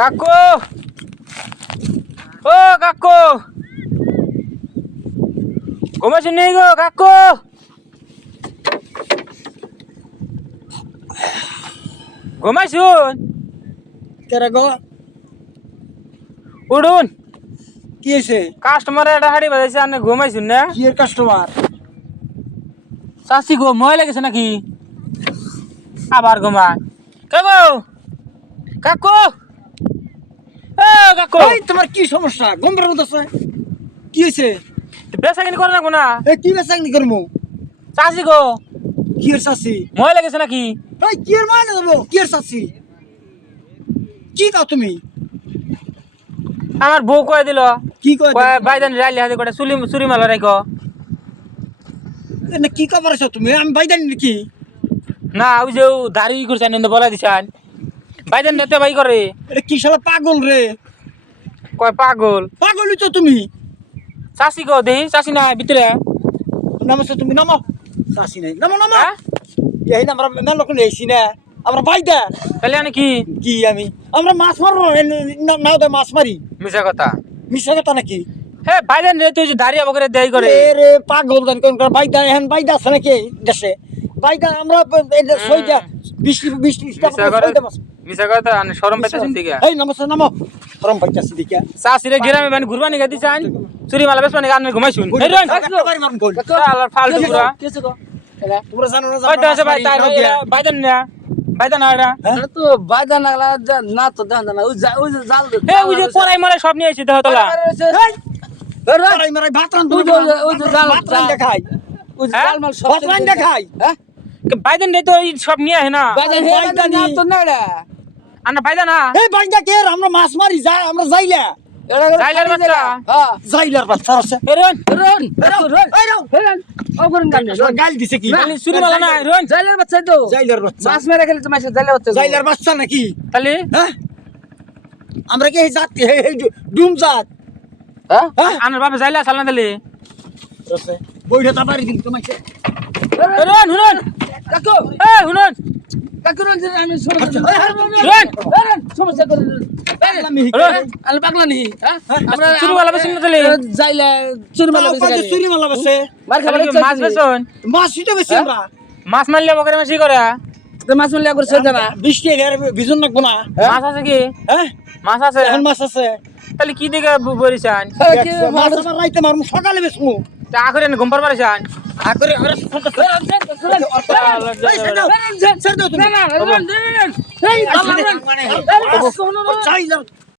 কাকু ও কাকু ঘুমাইছেন নেই গো কাকু ঘুমাইছুন কেরে গো উঠুন কি হয়েছে? কাস্টমার এটা হাড়ি বাজাইছে আপনি ঘুমাইছুন না কি এর কাস্টমার? চাষি গো ময় লেগেছে নাকি আবার ঘুমায় কাকু কাকু ও কাকু এই তোমার কি সমস্যা? গম্ভীর মতো আছে কি হয়েছে? বেচা কিনি করে না কোনা এই কি বেসাংনি করবো? চাষি গো কি এর চাষি? ময় লেগেছে নাকি এই কি এর মানে দেবো? কি এর চাষি? কি কাও তুমি? আমার বউ কয়ে দিল কি কয়? বাইদান রাইলি হাতে করে চুরি মালা রাখো না কি খবর আছো তুমি? আমি বাইদানি নাকি? না ওই যে দাড়ি করছেন বলা দিছেন বাইদান রাতে বাই করে এটা কি শালা পাগল রে? কয় পাগল পাগলই তো তুমি। চাষি গো দেহি চাষি না ভিতরে নামছো তুমি, নামো। চাষি নাই, নামো নামো। হ্যাঁ এই না আমরা মেলা লোক এসি না, আমরা বাইদা তাহলে আমি কি কি আমি আমরা মাছ মারবো নাও দে মাছ মারি। মিছা কথা মিশা কথা নাকি? হে বাইদান রে তুই যে দাড়ি বকরে দেই করে এ রে পাগল জানি কোন বাইদা এখন বাইদা আছে নাকি দেশে? বাইদা আমরা সইটা 20 মিছা কথা মিছা কথা আমি শরম পাইতাছিন দিকে এই নমস্কার নামো ফরম পাইতাছি দিকে চাষি রে গ্রামে মানে ঘুরবানি গা দিছেন চুরি মালা বেশ মানে গান ঘুমাইছুন এই রন মারুন কই আল্লাহ ফালতু পুরা কেসে গো তোমরা জানো না ওই তো আছে ভাই তার বাইদান না বাইদান আড়া এটা তো বাইদা নাগলা না তো দান না ওই জাল হে ওই যে কোরাই মারা সব নিয়ে আইছে দেহতলা মারাই মারাই ভাত রান ওই যে জাল ভাত রান দেখাই ওই হ্যাঁ? জাল মাল সব ভাত রান দেখাই হ্যাঁ বাইদান রে তো এই সব নিয়ে আহে না বাইদা হে না তো না রে আনা বাইদা না এই বাইদা কে আমরা মাছ মারি যা আমরা যাইলা জাইলার বাচ্চা হ্যাঁ যাইলার বাচ্চা আছে এই রন রন রন এই রাও রন ও করুন গান গাল দিছে কি তাহলে চুরি মালা না রন জাইলের বাচ্চা তো যাইলার বাচ্চা মাছ মেরে খেলে তো মাছ জাইলের বাচ্চা যাইলার বাচ্চা নাকি? তাহলে হ্যাঁ আমরা কি এই জাত এই ডুম জাত? হ্যাঁ হ্যাঁ আনার বাবা যাইলা চাল না তাহলে বইটা তাবারি দিন তোমাকে রন হুনন কাকু এ হুনন কাকু রন আমি সমস্যা রন রন সমস্যা করে রন আল পাগলা নি হ্যাঁ আমরা চুরি মালা বেশ না তাহলে যাইলে চুরি মালা বেশি চুরি মালা বসে মার খাবার মাছ বেচন মাছ ছুটে বেশি আমরা মাছ মারলে বকরে মাছি করে তো মাছ মারলে করে সেটা না বৃষ্টি এলে আর বিজন লাগবো না। মাছ আছে কি হ্যাঁ মাছ আছে এখন মাছ আছে তাহলে কি দিকে বরিছান মাছ আমার রাইতে মারমু সকালে বেসমু তা করে ঘুম পার পারিছান আকরে আরে ছেড়ে দাও তুমি। না না যাইলার